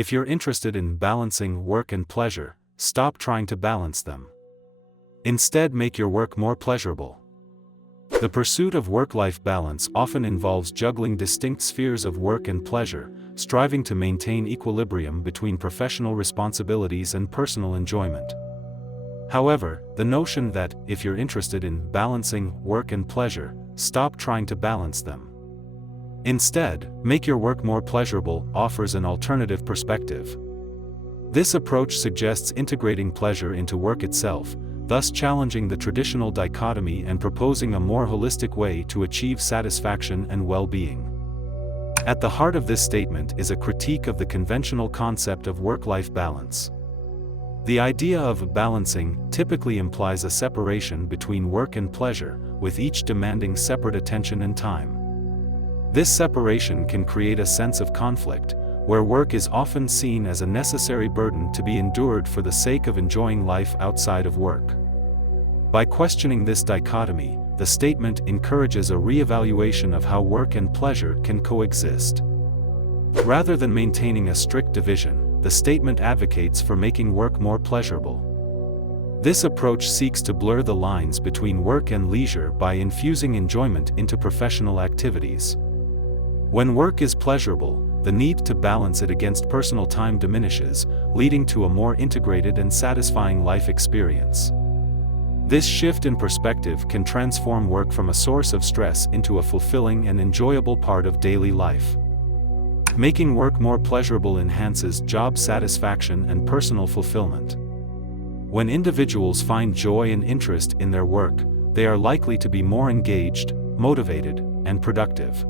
If you're interested in balancing work and pleasure, stop trying to balance them. Instead, make your work more pleasurable. The pursuit of work-life balance often involves juggling distinct spheres of work and pleasure, striving to maintain equilibrium between professional responsibilities and personal enjoyment. However, the notion that, if you're interested in balancing work and pleasure, stop trying to balance them. Instead, make your work more pleasurable offers an alternative perspective. This approach suggests integrating pleasure into work itself, thus challenging the traditional dichotomy and proposing a more holistic way to achieve satisfaction and well-being. At the heart of this statement is a critique of the conventional concept of work-life balance. The idea of balancing typically implies a separation between work and pleasure, with each demanding separate attention and time. This separation can create a sense of conflict, where work is often seen as a necessary burden to be endured for the sake of enjoying life outside of work. By questioning this dichotomy, the statement encourages a re-evaluation of how work and pleasure can coexist. Rather than maintaining a strict division, the statement advocates for making work more pleasurable. This approach seeks to blur the lines between work and leisure by infusing enjoyment into professional activities. When work is pleasurable, the need to balance it against personal time diminishes, leading to a more integrated and satisfying life experience. This shift in perspective can transform work from a source of stress into a fulfilling and enjoyable part of daily life. Making work more pleasurable enhances job satisfaction and personal fulfillment. When individuals find joy and interest in their work, they are likely to be more engaged, motivated, and productive.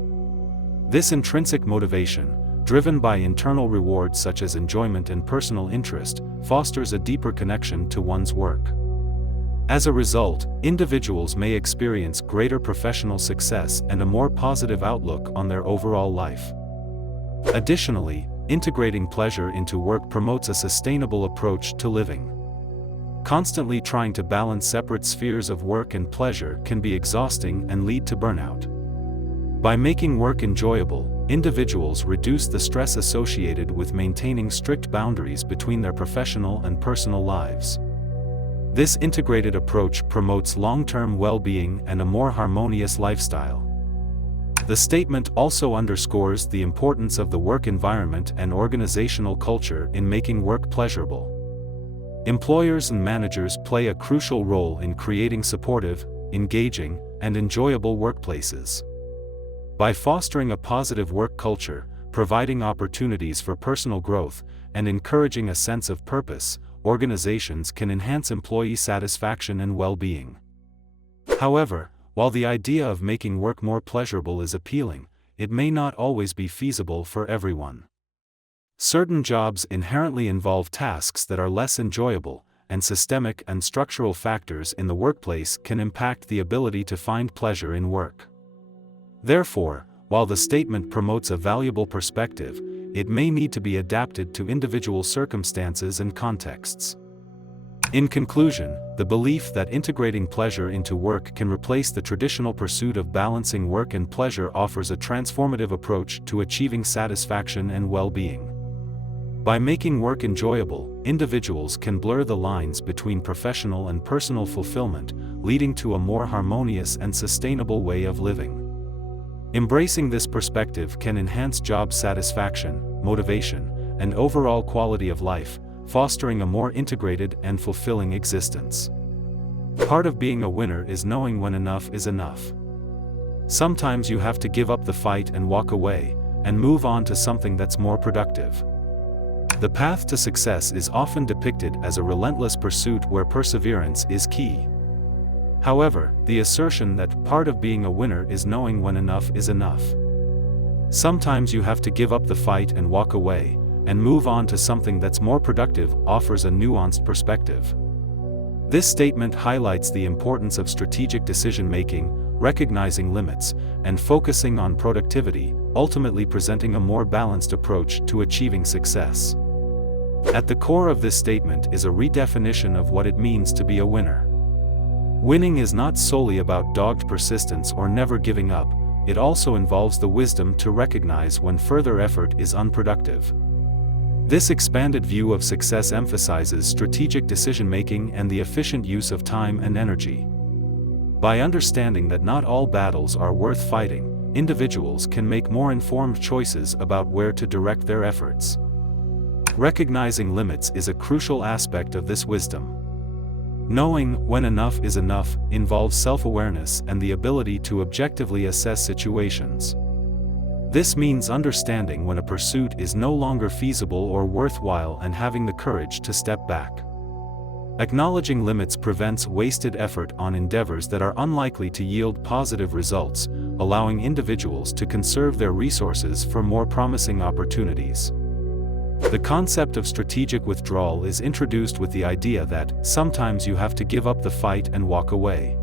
This intrinsic motivation, driven by internal rewards such as enjoyment and personal interest, fosters a deeper connection to one's work. As a result, individuals may experience greater professional success and a more positive outlook on their overall life. Additionally, integrating pleasure into work promotes a sustainable approach to living. Constantly trying to balance separate spheres of work and pleasure can be exhausting and lead to burnout. By making work enjoyable, individuals reduce the stress associated with maintaining strict boundaries between their professional and personal lives. This integrated approach promotes long-term well-being and a more harmonious lifestyle. The statement also underscores the importance of the work environment and organizational culture in making work pleasurable. Employers and managers play a crucial role in creating supportive, engaging, and enjoyable workplaces. By fostering a positive work culture, providing opportunities for personal growth, and encouraging a sense of purpose, organizations can enhance employee satisfaction and well-being. However, while the idea of making work more pleasurable is appealing, it may not always be feasible for everyone. Certain jobs inherently involve tasks that are less enjoyable, and systemic and structural factors in the workplace can impact the ability to find pleasure in work. Therefore, while the statement promotes a valuable perspective, it may need to be adapted to individual circumstances and contexts. In conclusion, the belief that integrating pleasure into work can replace the traditional pursuit of balancing work and pleasure offers a transformative approach to achieving satisfaction and well-being. By making work enjoyable, individuals can blur the lines between professional and personal fulfillment, leading to a more harmonious and sustainable way of living. Embracing this perspective can enhance job satisfaction, motivation, and overall quality of life, fostering a more integrated and fulfilling existence. Part of being a winner is knowing when enough is enough. Sometimes you have to give up the fight and walk away, and move on to something that's more productive. The path to success is often depicted as a relentless pursuit where perseverance is key. However, the assertion that part of being a winner is knowing when enough is enough. Sometimes you have to give up the fight and walk away, and move on to something that's more productive offers a nuanced perspective. This statement highlights the importance of strategic decision-making, recognizing limits, and focusing on productivity, ultimately presenting a more balanced approach to achieving success. At the core of this statement is a redefinition of what it means to be a winner. Winning is not solely about dogged persistence or never giving up, it also involves the wisdom to recognize when further effort is unproductive. This expanded view of success emphasizes strategic decision-making and the efficient use of time and energy. By understanding that not all battles are worth fighting, individuals can make more informed choices about where to direct their efforts. Recognizing limits is a crucial aspect of this wisdom. Knowing when enough is enough involves self-awareness and the ability to objectively assess situations. This means understanding when a pursuit is no longer feasible or worthwhile and having the courage to step back. Acknowledging limits prevents wasted effort on endeavors that are unlikely to yield positive results, allowing individuals to conserve their resources for more promising opportunities. The concept of strategic withdrawal is introduced with the idea that sometimes you have to give up the fight and walk away.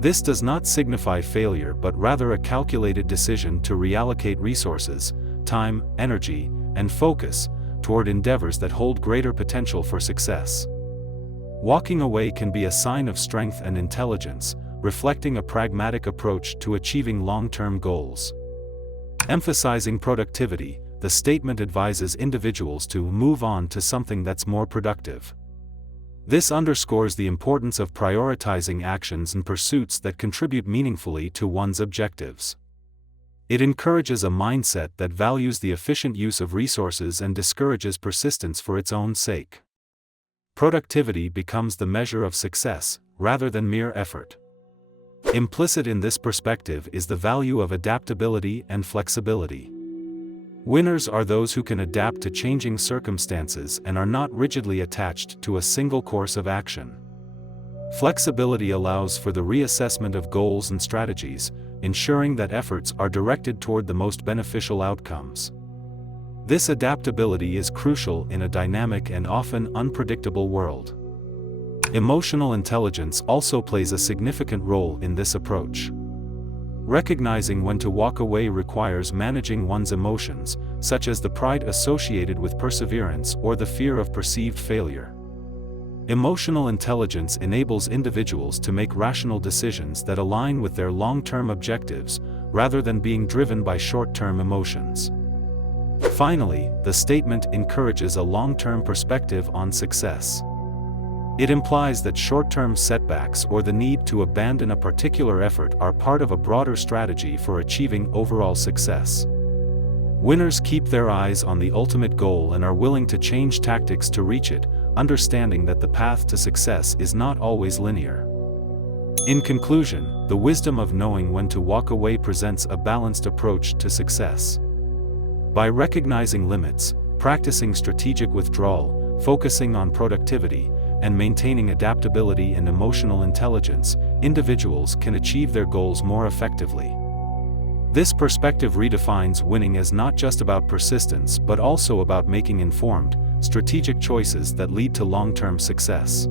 This does not signify failure but rather a calculated decision to reallocate resources, time, energy, and focus toward endeavors that hold greater potential for success. Walking away can be a sign of strength and intelligence, reflecting a pragmatic approach to achieving long-term goals. Emphasizing productivity, the statement advises individuals to move on to something that's more productive. This underscores the importance of prioritizing actions and pursuits that contribute meaningfully to one's objectives. It encourages a mindset that values the efficient use of resources and discourages persistence for its own sake. Productivity becomes the measure of success, rather than mere effort. Implicit in this perspective is the value of adaptability and flexibility. Winners are those who can adapt to changing circumstances and are not rigidly attached to a single course of action. Flexibility allows for the reassessment of goals and strategies, ensuring that efforts are directed toward the most beneficial outcomes. This adaptability is crucial in a dynamic and often unpredictable world. Emotional intelligence also plays a significant role in this approach. Recognizing when to walk away requires managing one's emotions, such as the pride associated with perseverance or the fear of perceived failure. Emotional intelligence enables individuals to make rational decisions that align with their long-term objectives, rather than being driven by short-term emotions. Finally, the statement encourages a long-term perspective on success. It implies that short-term setbacks or the need to abandon a particular effort are part of a broader strategy for achieving overall success. Winners keep their eyes on the ultimate goal and are willing to change tactics to reach it, understanding that the path to success is not always linear. In conclusion, the wisdom of knowing when to walk away presents a balanced approach to success. By recognizing limits, practicing strategic withdrawal, focusing on productivity, and maintaining adaptability and emotional intelligence, individuals can achieve their goals more effectively. This perspective redefines winning as not just about persistence but also about making informed, strategic choices that lead to long-term success.